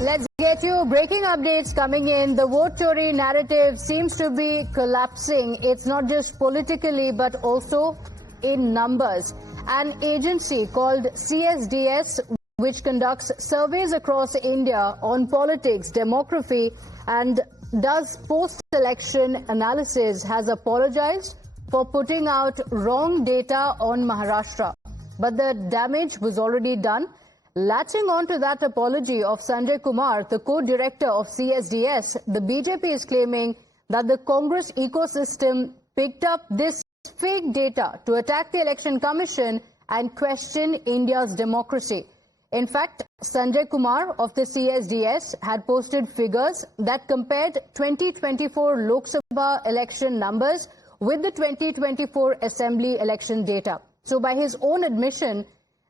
Let's get you breaking updates coming in. The vote Chori narrative seems to be collapsing. It's not just politically but also in numbers. An agency called CSDS, which conducts surveys across India on politics, demography and does post-election analysis, has apologized for putting out wrong data on Maharashtra. But the damage was already done. Latching on to that apology of Sanjay Kumar, the co-director of CSDS, the BJP is claiming that the Congress ecosystem picked up this fake data to attack the Election Commission and question India's democracy. In fact, Sanjay Kumar of the CSDS had posted figures that compared 2024 Lok Sabha election numbers with the 2024 Assembly election data. So by his own admission,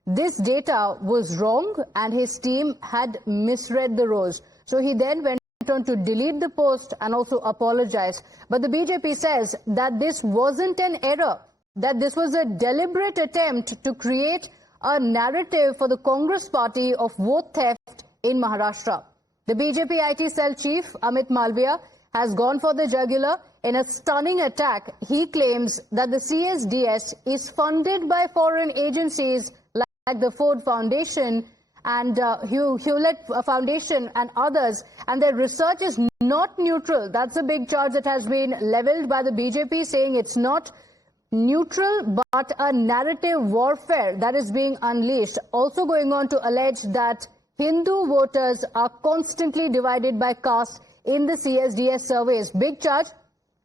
this data was wrong and his team had misread the rows. So he then went on to delete the post and also apologize. But the BJP says that this wasn't an error, that this was a deliberate attempt to create a narrative for the Congress party of vote theft in Maharashtra. The BJP IT cell chief, Amit Malviya, has gone for the jugular. In a stunning attack, he claims that the CSDS is funded by foreign agencies like the Ford Foundation and Hewlett Foundation and others, and their research is not neutral. That's a big charge that has been leveled by the BJP, saying it's not neutral but a narrative warfare that is being unleashed. Also going on to allege that Hindu voters are constantly divided by caste in the CSDS surveys. Big charge.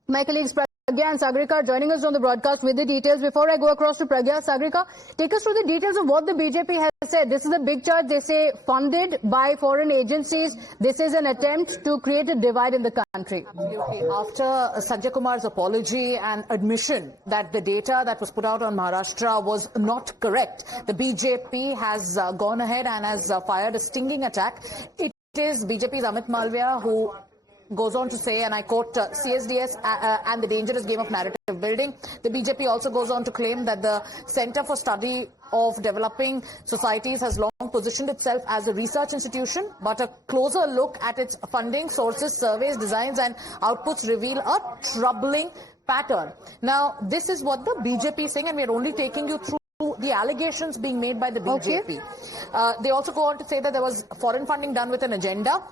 My colleagues Pragya and Sagrika joining us on the broadcast with the details. Before I go across to Pragya, Sagrika, take us through the details of what the BJP has said. This is a big charge. They say funded by foreign agencies. This is an attempt to create a divide in the country. Absolutely. After Sanjay Kumar's apology and admission that the data that was put out on Maharashtra was not correct, the BJP has gone ahead and has fired a stinging attack. It is BJP's Amit Malviya who goes on to say, and I quote, CSDS and the dangerous game of narrative building. The BJP also goes on to claim that the Center for Study of Developing Societies has long positioned itself as a research institution, but a closer look at its funding, sources, surveys, designs and outputs reveal a troubling pattern. Now, this is what the BJP is saying, and we are only taking you through the allegations being made by the BJP. Okay. They also go on to say that there was foreign funding done with an agenda.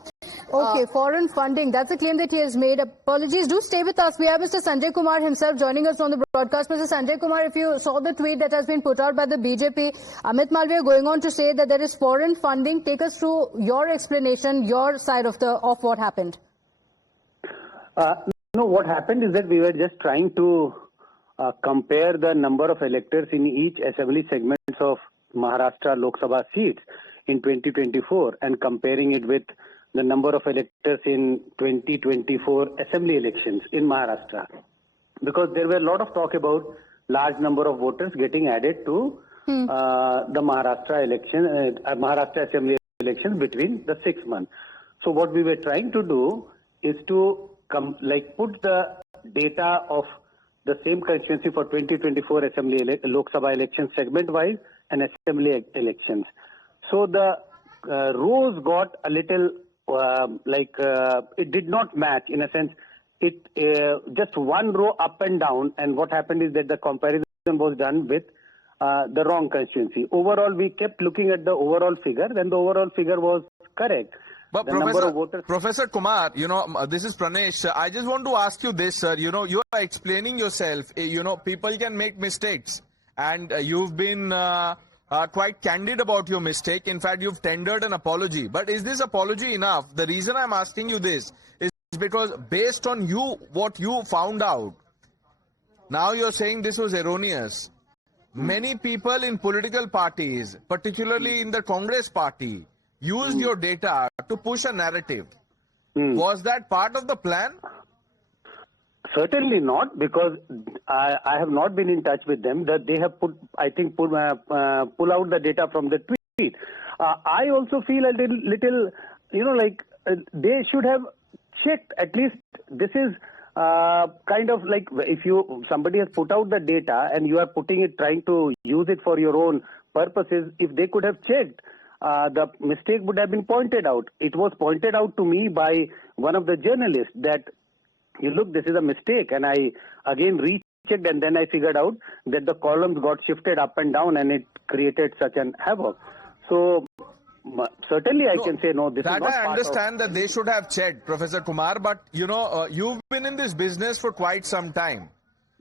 Okay, foreign funding. That's a claim that he has made. Apologies. Do stay with us. We have Mr. Sanjay Kumar himself joining us on the broadcast. Mr. Sanjay Kumar, if you saw the tweet that has been put out by the BJP, Amit Malviya going on to say that there is foreign funding. Take us through your explanation, your side of what happened. No, what happened is that we were just trying to compare the number of electors in each assembly segments of Maharashtra Lok Sabha seats in 2024 and comparing it with the number of electors in 2024 assembly elections in Maharashtra. Because there were a lot of talk about large number of voters getting added to the Maharashtra election, Maharashtra assembly elections between the 6 months. So what we were trying to do is to put the data of the same constituency for 2024 assembly Lok Sabha elections segment-wise and assembly elections. So the rows got a little it did not match in a sense. It just one row up and down, and what happened is that the comparison was done with the wrong constituency. Overall, we kept looking at the overall figure, then the overall figure was correct. But Professor Kumar, this is Pranesh. I just want to ask you this, sir. You are explaining yourself. People can make mistakes, and you've been quite candid about your mistake. In fact, you've tendered an apology. But is this apology enough? The reason I'm asking you this is because based on what you found out, now you're saying this was erroneous. Many people in political parties, particularly in the Congress party, used your data to push a narrative. Was that part of the plan? Certainly not, because I have not been in touch with them. That they have pull out the data from the tweet. I also feel a little they should have checked. At least this is kind of like if somebody has put out the data and you are trying to use it for your own purposes. If they could have checked, the mistake would have been pointed out. It was pointed out to me by one of the journalists that, you look, this is a mistake, and I again rechecked, and then I figured out that the columns got shifted up and down, and it created such an havoc. So certainly I can say no, this is not part of... That I understand that they should have checked, Professor Kumar, but you've been in this business for quite some time.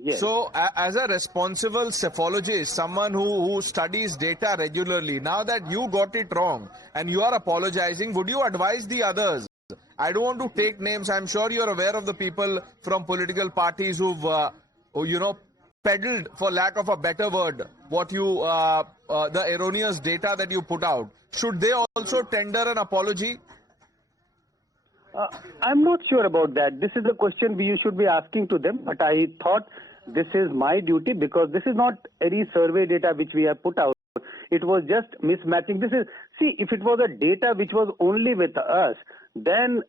Yes. So as a responsible cephalogist, someone who studies data regularly, now that you got it wrong and you are apologizing, would you advise the others? I don't want to take names. I'm sure you're aware of the people from political parties who've, peddled, for lack of a better word, what you, the erroneous data that you put out. Should they also tender an apology? I'm not sure about that. This is a question you should be asking to them, but I thought this is my duty, because this is not any survey data which we have put out. It was just mismatching. If it was a data which was only with us, then,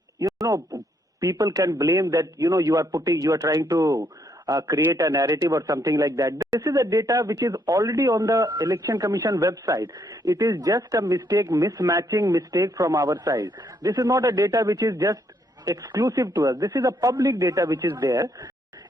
people can blame that, you are trying to create a narrative or something like that. This is a data which is already on the Election Commission website. It is just a mismatching mistake from our side. This is not a data which is just exclusive to us. This is a public data which is there.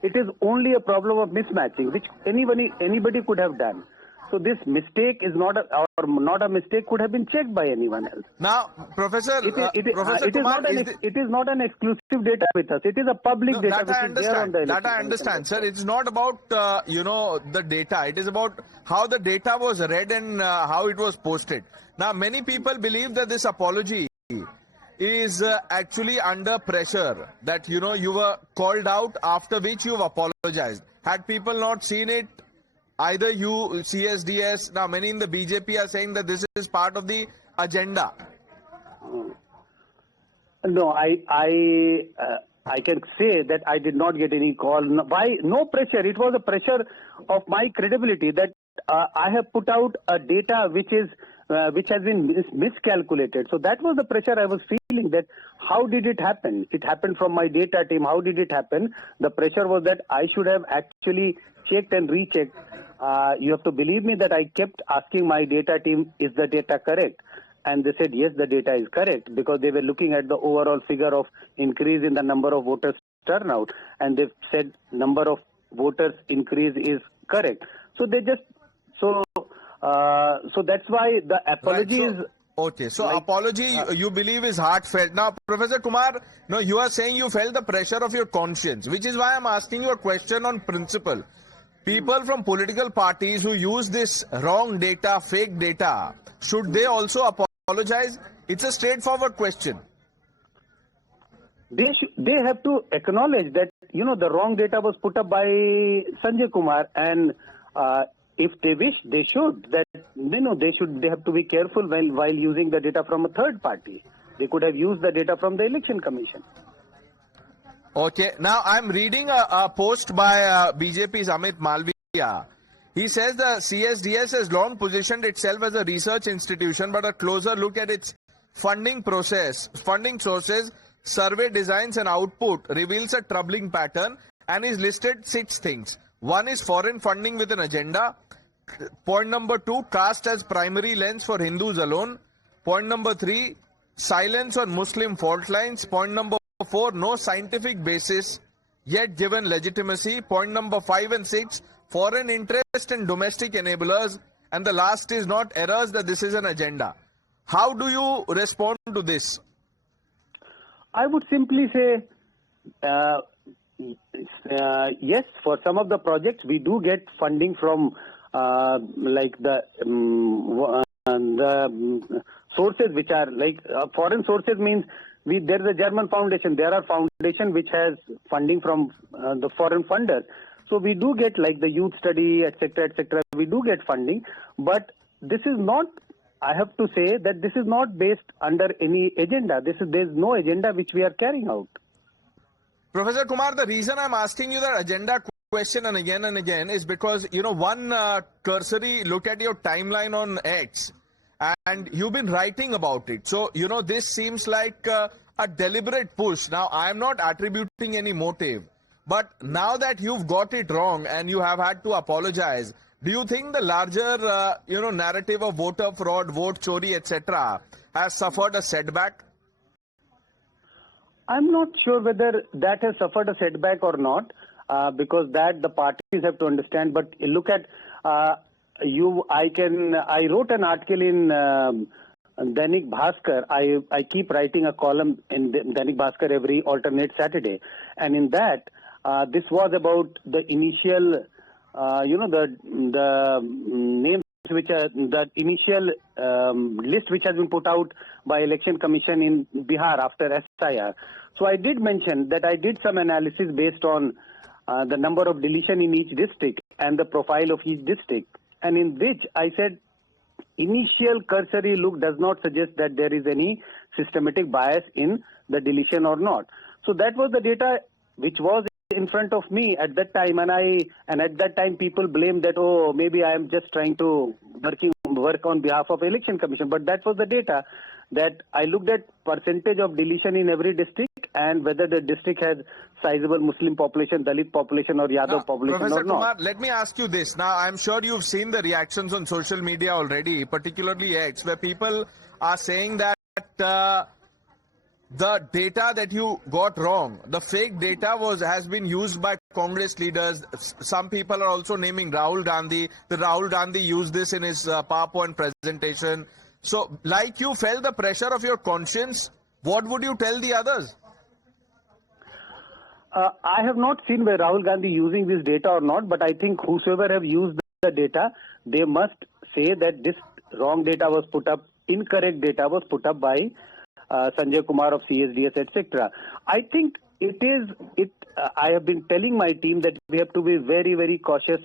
It is only a problem of mismatching, which anybody could have done. So this mistake is not a mistake could have been checked by anyone else. Now, Professor Kumar, it is not an exclusive data with us. It is a public data which is there on the election. That I understand, sir. It's not about the data. It is about how the data was read and how it was posted. Now, many people believe that this apology is actually under pressure, that you were called out, after which you've apologized. Had people not seen it, either you, CSDS, now many in the BJP are saying that this is part of the agenda. No, I can say that I did not get any call. Why? No pressure. It was a pressure of my credibility that I have put out a data which has been miscalculated. So that was the pressure I was feeling, that how did it happen? It happened from my data team. How did it happen? The pressure was that I should have actually checked and rechecked. You have to believe me that I kept asking my data team, is the data correct? And they said, yes, the data is correct, because they were looking at the overall figure of increase in the number of voters turnout, and they said number of voters increase is correct. So they just, so that's why the apology is... Okay, so apology you believe is heartfelt. Now, Professor Kumar, you are saying you felt the pressure of your conscience, which is why I'm asking you a question on principle. People from political parties who use this wrong data, fake data, should they also apologize? It's a straightforward question. They have to acknowledge that, the wrong data was put up by Sanjay Kumar, and if they wish, they should. That they have to be careful while using the data from a third party. They could have used the data from the Election Commission. Okay, now I'm reading a post by BJP's Amit Malviya. He says the CSDS has long positioned itself as a research institution, but a closer look at its funding sources, survey designs and output reveals a troubling pattern, and is listed 6 things. One is foreign funding with an agenda. Point number 2, caste as primary lens for Hindus alone. Point number 3, silence on Muslim fault lines. Point number 4, no scientific basis yet given legitimacy. Point number 5 and 6, foreign interest and domestic enablers. And the last is not errors, that this is an agenda. How do you respond to this? I would simply say, yes, for some of the projects we do get funding from the sources which are foreign sources. Means there is a German foundation. There are foundation which has funding from the foreign funders. So we do get the youth study, etc., etc. We do get funding, but this is not. I have to say that this is not based under any agenda. There's no agenda which we are carrying out. Professor Kumar, the reason I'm asking you that agenda question and again is because, one cursory look at your timeline on X, and you've been writing about it. So, this seems like a deliberate push. Now, I'm not attributing any motive, but now that you've got it wrong and you have had to apologize, Do you think the larger, narrative of voter fraud, vote chori, etc., has suffered a setback? I'm not sure whether that has suffered a setback or not, because that the parties have to understand. But look at I wrote an article in Dainik Bhaskar. I keep writing a column in Dainik Bhaskar every alternate Saturday, and in that this was about the initial, the names which are the initial list which has been put out by Election Commission in Bihar after SIR. So I did mention that I did some analysis based on the number of deletion in each district and the profile of each district, and in which I said initial cursory look does not suggest that there is any systematic bias in the deletion or not. So that was the data which was in front of me at that time, and at that time people blamed that, oh, maybe I am just trying to work on behalf of Election Commission, but that was the data that I looked at percentage of deletion in every district and whether the district has sizable Muslim population, Dalit population or Yadav population Professor or not. Kumar, let me ask you this. Now, I'm sure you've seen the reactions on social media already, particularly X, where people are saying that the data that you got wrong, the fake data has been used by Congress leaders. Some people are also naming Rahul Gandhi. Rahul Gandhi used this in his PowerPoint presentation. So, like you felt the pressure of your conscience, what would you tell the others? I have not seen where Rahul Gandhi using this data or not, but I think whosoever have used the data, they must say that this wrong data was put up, incorrect data was put up by Sanjay Kumar of CSDS, etc. I think I have been telling my team that we have to be very, very cautious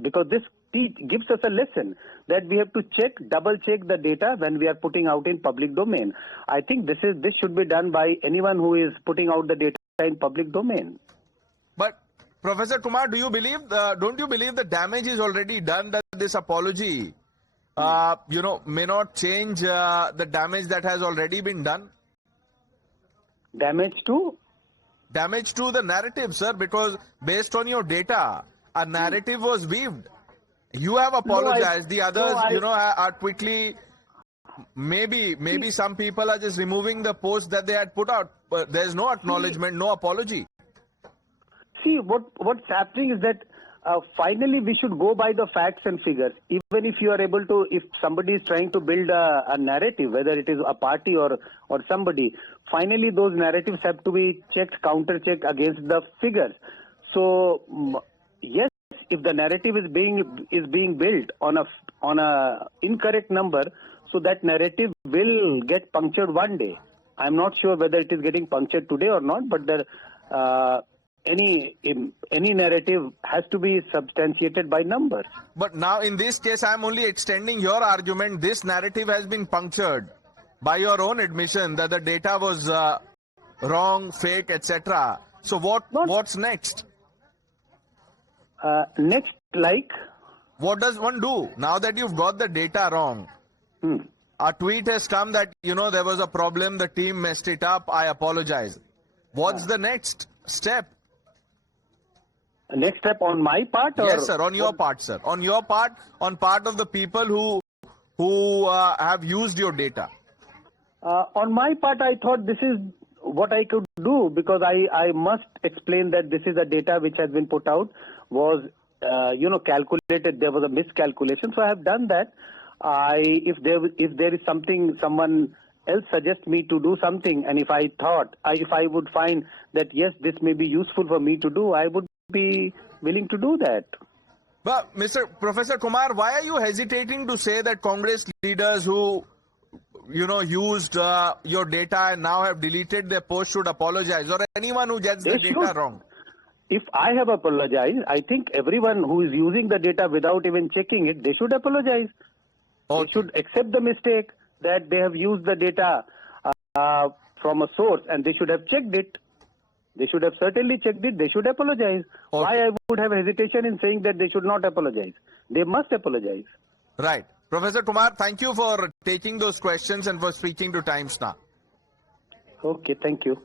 because this gives us a lesson that we have to double check the data when we are putting out in public domain. I think this should be done by anyone who is putting out the data in public domain. But Professor Kumar, don't you believe the damage is already done, that this apology may not change the damage that has already been done? Damage to? Damage to the narrative, sir, because based on your data, a narrative was weaved. You have apologized. The others, are quickly. Maybe some people are just removing the post that they had put out. But there's no acknowledgement, no apology. See, what's happening is that finally we should go by the facts and figures. Even if you are able to, if somebody is trying to build a narrative, whether it is a party or somebody, finally those narratives have to be counter-checked against the figures. So yes, if the narrative is being built on a incorrect number, so that narrative will get punctured one day. I'm not sure whether it is getting punctured today or not, but any narrative has to be substantiated by numbers. But now in this case, I'm only extending your argument. This narrative has been punctured by your own admission that the data was wrong, fake, etc. So what's next? Next, like? What does one do now that you've got the data wrong? A tweet has come that, there was a problem, the team messed it up, I apologize. What's the next step? Next step on my part? Or yes, sir, on your part, sir. On your part, on part of the people who have used your data. On my part, I thought this is what I could do, because I must explain that this is a data which has been put out, was, calculated. There was a miscalculation, so I have done that. If there is something, someone else suggests me to do something, and if I would find that yes, this may be useful for me to do, I would be willing to do that. But Professor Kumar, why are you hesitating to say that Congress leaders who used your data and now have deleted their post should apologize, or anyone who gets the data wrong? If I have apologized, I think everyone who is using the data without even checking it, they should apologize. Okay. They should accept the mistake that they have used the data from a source, and they should have checked it. They should have certainly checked it. They should apologize. Okay. Why I would have hesitation in saying that they should not apologize? They must apologize. Right. Professor Kumar, thank you for taking those questions and for speaking to Times Now. Okay, thank you.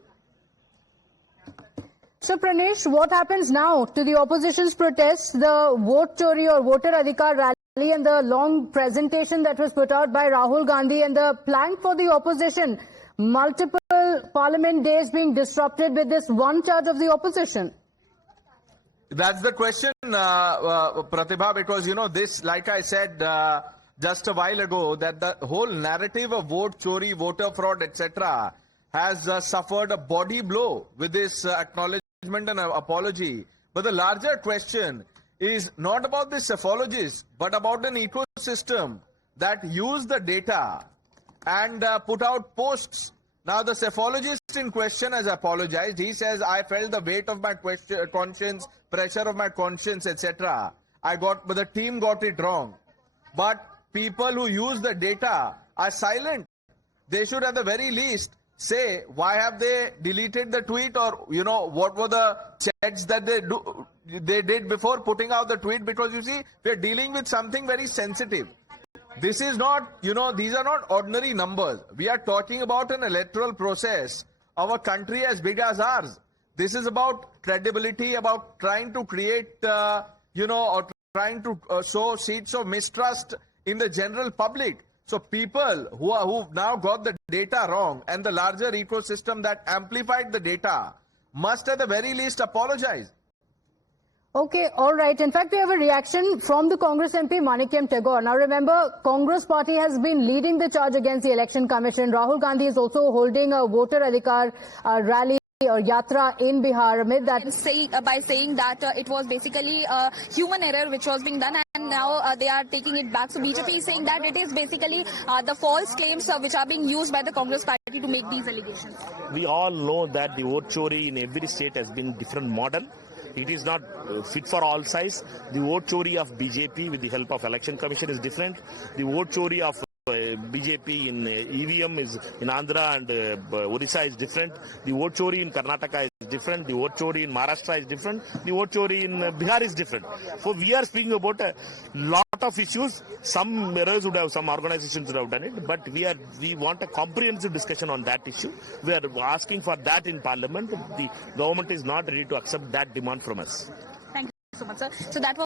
So Pranesh, what happens now to the opposition's protests, the vote Chori or voter adhikar rally and the long presentation that was put out by Rahul Gandhi and the plan for the opposition, multiple parliament days being disrupted with this one charge of the opposition? That's the question, Pratibha, because, this, like I said just a while ago, that the whole narrative of vote Chori, voter fraud, etc. has suffered a body blow with this acknowledgement and apology. But the larger question is not about the psephologists, but about an ecosystem that used the data and put out posts. Now, the psephologist in question has apologized. He says, I felt the weight of my conscience, pressure of my conscience, etc. But the team got it wrong. But people who use the data are silent. They should at the very least say why have they deleted the tweet, or what were the checks that they did before putting out the tweet, because you see, we're dealing with something very sensitive. This is not, these are not ordinary numbers. We are talking about an electoral process of a country as big as ours. This is about credibility, about trying to create, or trying to sow seeds of mistrust in the general public. So people who now got the data wrong and the larger ecosystem that amplified the data must at the very least apologize. Okay, all right. In fact, we have a reaction from the Congress MP Manikyam Tagore. Now remember, Congress party has been leading the charge against the Election Commission. Rahul Gandhi is also holding a voter adhikar rally or yatra in Bihar amid that. By saying that it was basically a human error which was being done, and now they are taking it back. So BJP is saying that it is basically the false claims which are being used by the Congress party to make these allegations. We all know that the vote Chori in every state has been different model. It is not fit for all size. The vote Chori of BJP with the help of Election Commission is different. The vote Chori of BJP in EVM is in Andhra and Odisha is different. The vote Chori in Karnataka is different. The vote Chori in Maharashtra is different. The vote Chori in Bihar is different. So we are speaking about a lot of issues. Some errors would have, some organizations would have done it, but we want a comprehensive discussion on that issue. We are asking for that in Parliament. The government is not ready to accept that demand from us. Thank you so much, sir. So that was